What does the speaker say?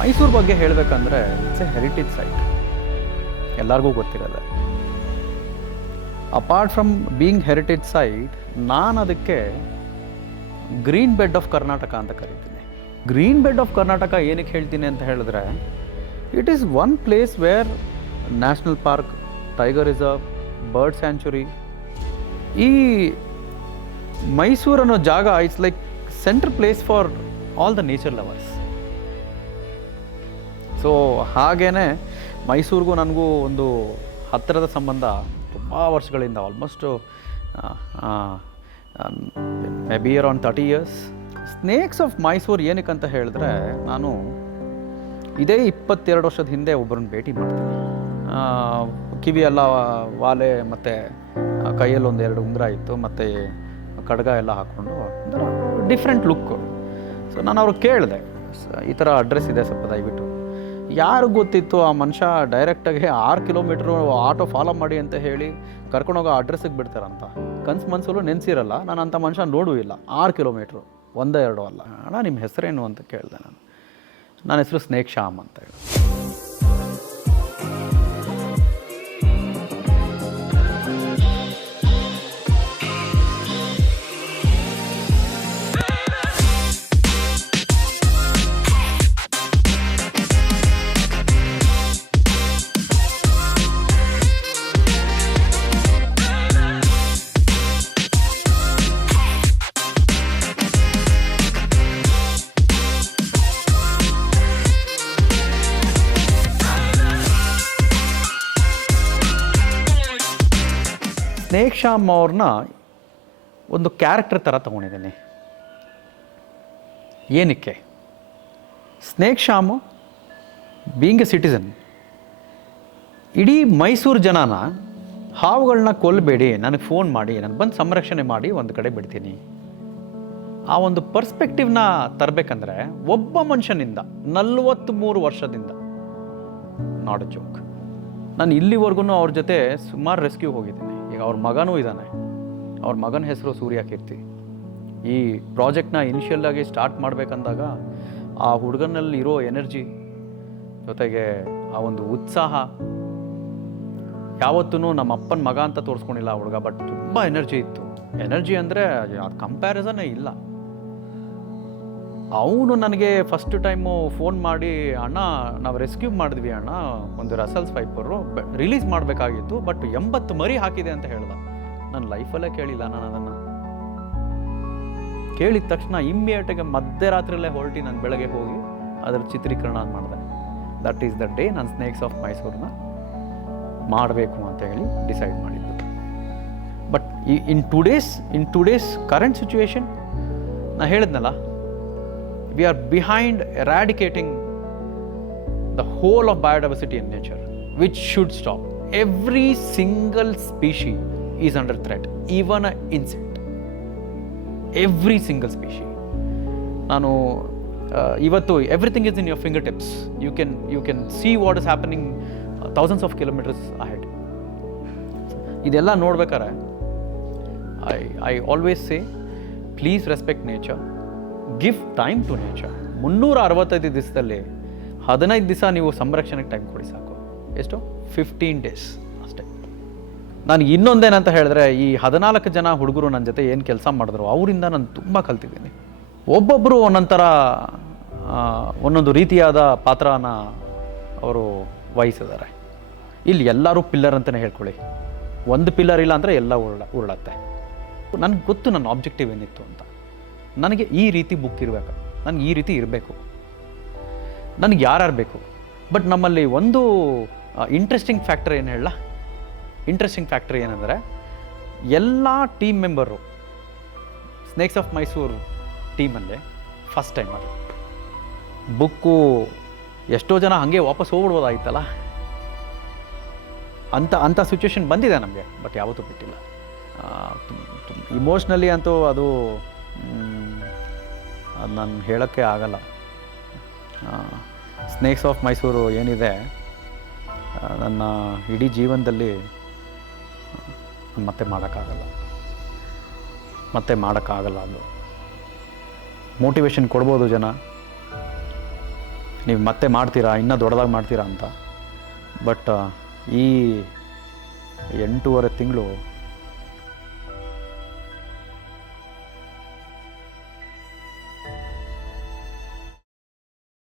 ಮೈಸೂರು ಬಗ್ಗೆ ಹೇಳಬೇಕಂದ್ರೆ it's A heritage site, ಎಲ್ಲರಿಗೂ ಗೊತ್ತಿರೋದೆ. Apart from being heritage site, ನಾನು ಅದಕ್ಕೆ ಗ್ರೀನ್ ಬೆಡ್ ಆಫ್ ಕರ್ನಾಟಕ ಅಂತ ಕರಿತೀನಿ. ಗ್ರೀನ್ ಬೆಡ್ ಆಫ್ ಕರ್ನಾಟಕ ಏನಕ್ಕೆ ಹೇಳ್ತೀನಿ ಅಂತ ಹೇಳಿದ್ರೆ, it is one place where national park, tiger reserve, bird sanctuary, ಈ ಮೈಸೂರು ಅನ್ನೋ ಜಾಗ it's like central place for all the nature lovers. So ಹಾಗೇ ಮೈಸೂರಿಗೂ ನನಗೂ ಒಂದು ಹತ್ತಿರದ ಸಂಬಂಧ ತುಂಬ ವರ್ಷಗಳಿಂದ, almost may be around 30 years. Snakes of Mysuru ಏನಕ್ಕೆ ಅಂತ ಹೇಳಿದ್ರೆ, ನಾನು ಇದೇ 22 ವರ್ಷದ ಹಿಂದೆ ಒಬ್ಬರನ್ನ ಭೇಟಿ ಮಾಡ್ತೀನಿ. ಕಿವಿಯೆಲ್ಲ ವಾಲೆ ಮತ್ತು ಕೈಯಲ್ಲಿ ಒಂದೆರಡು ಉಂಗುರ ಇತ್ತು ಮತ್ತು ಕಡ್ಗ ಎಲ್ಲ ಹಾಕ್ಕೊಂಡು ಒಂಥರ ಡಿಫ್ರೆಂಟ್ ಲುಕ್ಕು. ಸೊ ನಾನು ಅವ್ರಿಗೆ ಕೇಳಿದೆ, ಈ ಥರ ಅಡ್ರೆಸ್ ಇದೆ ಸ್ವಲ್ಪ ದಯವಿಟ್ಟು. ಯಾರು ಗೊತ್ತಿತ್ತು, ಆ ಮನುಷ್ಯ ಡೈರೆಕ್ಟಾಗಿ 6 ಕಿಲೋಮೀಟ್ರು ಆಟೋ ಫಾಲೋ ಮಾಡಿ ಅಂತ ಹೇಳಿ ಕರ್ಕೊಂಡೋಗೋ ಅಡ್ರೆಸ್ಸಿಗೆ ಬಿಡ್ತಾರಂತ. ಕನಸಲ್ಲೂ ನೆನೆಸಿರಲ್ಲ. ನಾನು ಅಂಥ ಮನುಷ್ಯ ನೋಡೂ ಇಲ್ಲ. 6 ಕಿಲೋಮೀಟ್ರು, 1-2 ಅಲ್ಲ. ಅಣ್ಣ ನಿಮ್ಮ ಹೆಸರೇನು ಅಂತ ಕೇಳಿದೆ ನಾನು. ನನ್ನ ಹೆಸರು ಸ್ನೇಕ್ ಶ್ಯಾಮ್ ಅಂತ ಹೇಳಿ. ಸ್ನೇಕ್ ಶ್ಯಾಮ್ ಅವ್ರನ್ನ ಒಂದು ಕ್ಯಾರೆಕ್ಟರ್ ಥರ ತೊಗೊಂಡಿದ್ದೀನಿ. ಏನಕ್ಕೆ? Snake Shyamu being A citizen, ಇಡೀ ಮೈಸೂರು ಜನನ ಹಾವುಗಳನ್ನ ಕೊಲ್ಲಬೇಡಿ, ನನಗೆ ಫೋನ್ ಮಾಡಿ, ನಾನು ಬಂದು ಸಂರಕ್ಷಣೆ ಮಾಡಿ ಒಂದು ಕಡೆ ಬಿಡ್ತೀನಿ, ಆ ಒಂದು ಪರ್ಸ್ಪೆಕ್ಟಿವ್ನ ತರಬೇಕಂದ್ರೆ ಒಬ್ಬ ಮನುಷ್ಯನಿಂದ 43 ವರ್ಷದಿಂದ, ನಾಟ್ ಅ ಜೋಕ್. ನಾನು ಇಲ್ಲಿವರೆಗೂ ಅವ್ರ ಜೊತೆ ಸುಮಾರು ರೆಸ್ಕ್ಯೂ ಹೋಗಿದ್ದೀನಿ. ಈಗ ಅವ್ರ ಮಗನೂ ಇದ್ದಾನೆ. ಅವ್ರ ಮಗನ ಹೆಸರು ಸೂರ್ಯ ಕೀರ್ತಿ. ಈ ಪ್ರಾಜೆಕ್ಟ್ನ ಇನಿಷಿಯಲ್ಲಾಗಿ ಸ್ಟಾರ್ಟ್ ಮಾಡಬೇಕಂದಾಗ ಆ ಹುಡುಗನಲ್ಲಿ ಇರೋ ಎನರ್ಜಿ ಜೊತೆಗೆ ಆ ಒಂದು ಉತ್ಸಾಹ, ಯಾವತ್ತೂ ನಮ್ಮ ಅಪ್ಪನ ಮಗ ಅಂತ ತೋರಿಸ್ಕೊಂಡಿಲ್ಲ ಆ ಹುಡುಗ, ಬಟ್ ತುಂಬ ಎನರ್ಜಿ ಇತ್ತು. ಎನರ್ಜಿ ಅಂದರೆ ಅದು ಕಂಪ್ಯಾರಿಸನ್ನೇ ಇಲ್ಲ. ಅವನು ನನಗೆ ಫಸ್ಟ್ ಟೈಮು ಫೋನ್ ಮಾಡಿ, ಅಣ್ಣ ನಾವು ರೆಸ್ಕ್ಯೂ ಮಾಡಿದ್ವಿ ಅಣ್ಣ, ಒಂದು ರಸಲ್ಸ್ ವೈಪರು ರಿಲೀಸ್ ಮಾಡಬೇಕಾಗಿತ್ತು, ಬಟ್ 80 ಮರಿ ಹಾಕಿದೆ ಅಂತ ಹೇಳ್ದ. ನನ್ನ ಲೈಫಲ್ಲೇ ಕೇಳಿಲ್ಲ ನಾನು ಅದನ್ನು. ಕೇಳಿದ ತಕ್ಷಣ ಇಮ್ಮಿಡಿಯೇಟಾಗಿ ಮಧ್ಯರಾತ್ರಿಯಲ್ಲೇ ಹೊರಟಿ ನಾನು ಬೆಳಗ್ಗೆ ಹೋಗಿ ಅದರ ಚಿತ್ರೀಕರಣ ಮಾಡಿದೆ. ದಟ್ ಈಸ್ ದ ಡೇ ನಾನು ಸ್ನೇಕ್ಸ್ ಆಫ್ ಮೈಸೂರನ್ನ ಮಾಡಬೇಕು ಅಂತ ಹೇಳಿ ಡಿಸೈಡ್ ಮಾಡಿದ್ದು. But in today's current situation, ನಾ ಹೇಳಿದ್ನಲ್ಲ, we are behind eradicating the whole of biodiversity in nature, which should stop. Every single species is under threat, even an insect. Every single species. ನಾನು ಇವತ್ತು everything is in your fingertips. You can see what is happening thousands of kilometers ahead. ಇದೆಲ್ಲ ನೋಡ್ಬೇಕಾರೆ I always say, please respect nature. Give time to nature. 365 ದಿವಸದಲ್ಲಿ 15 ದಿವಸ ನೀವು ಸಂರಕ್ಷಣೆಗೆ time ಕೊಡಿ ಸಾಕು. ಎಷ್ಟು? 15 days ಅಷ್ಟೇ. ನಾನು ಇನ್ನೊಂದೇನಂತ ಹೇಳಿದ್ರೆ, ಈ 14 ಜನ ಹುಡುಗರು ನನ್ನ ಜೊತೆ ಏನು ಕೆಲಸ ಮಾಡಿದ್ರು ಅವರಿಂದ ನಾನು ತುಂಬ ಕಲ್ತಿದ್ದೀನಿ. ಒಬ್ಬೊಬ್ಬರು ಒಂದೊಂಥರ ಒಂದೊಂದು ರೀತಿಯಾದ ಪಾತ್ರನ ಅವರು ವಹಿಸಿದ್ದಾರೆ. ಇಲ್ಲಿ ಎಲ್ಲರೂ ಪಿಲ್ಲರ್ ಅಂತಲೇ ಹೇಳ್ಕೊಳ್ಳಿ. ಒಂದು ಪಿಲ್ಲರ್ ಇಲ್ಲ ಅಂದರೆ ಎಲ್ಲ ಉರುಳತ್ತೆ. ನನಗೆ ಗೊತ್ತು ನನ್ನ ಆಬ್ಜೆಕ್ಟಿವ್ ಏನಿತ್ತು ಅಂತ. ನನಗೆ ಈ ರೀತಿ ಬುಕ್ ಇರಬೇಕು, ನನಗೆ ಈ ರೀತಿ ಇರಬೇಕು, ನನಗೆ ಯಾರ್ಯಾರು ಬೇಕು. ಬಟ್ ನಮ್ಮಲ್ಲಿ ಒಂದು ಇಂಟ್ರೆಸ್ಟಿಂಗ್ ಫ್ಯಾಕ್ಟರ್ ಏನು ಹೇಳ, ಇಂಟ್ರೆಸ್ಟಿಂಗ್ ಫ್ಯಾಕ್ಟರ್ ಏನಂದರೆ, ಎಲ್ಲ ಟೀಮ್ ಮೆಂಬರು ಸ್ನೇಕ್ಸ್ ಆಫ್ ಮೈಸೂರು ಟೀಮಲ್ಲೇ ಫಸ್ಟ್ ಟೈಮ್ ಅದು ಬುಕ್ಕು. ಎಷ್ಟೋ ಜನ ಹಾಗೆ ವಾಪಸ್ ಹೋಗ್ಬಿಡ್ಬೋದಾಗಿತ್ತಲ್ಲ, ಅಂಥ ಸಿಚುವೇಶನ್ ಬಂದಿದೆ ನಮಗೆ. ಬಟ್ ಯಾವತ್ತೂ ಬಿಟ್ಟಿಲ್ಲ. ಇಮೋಷ್ನಲಿ ಅಂತೂ ಅದು ನಾನು ಹೇಳೋಕ್ಕೆ ಆಗಲ್ಲ. ಸ್ನೇಕ್ಸ್ ಆಫ್ ಮೈಸೂರು ಏನಿದೆ, ನನ್ನ ಇಡೀ ಜೀವನದಲ್ಲಿ ಮತ್ತೆ ಮಾಡೋಕ್ಕಾಗಲ್ಲ. ಅದು ಮೋಟಿವೇಶನ್ ಕೊಡ್ಬೋದು ಜನ, ನೀವು ಮತ್ತೆ ಮಾಡ್ತೀರಾ, ಇನ್ನೂ ದೊಡ್ಡದಾಗಿ ಮಾಡ್ತೀರಾ ಅಂತ. ಬಟ್ ಈ 8.5 ತಿಂಗಳು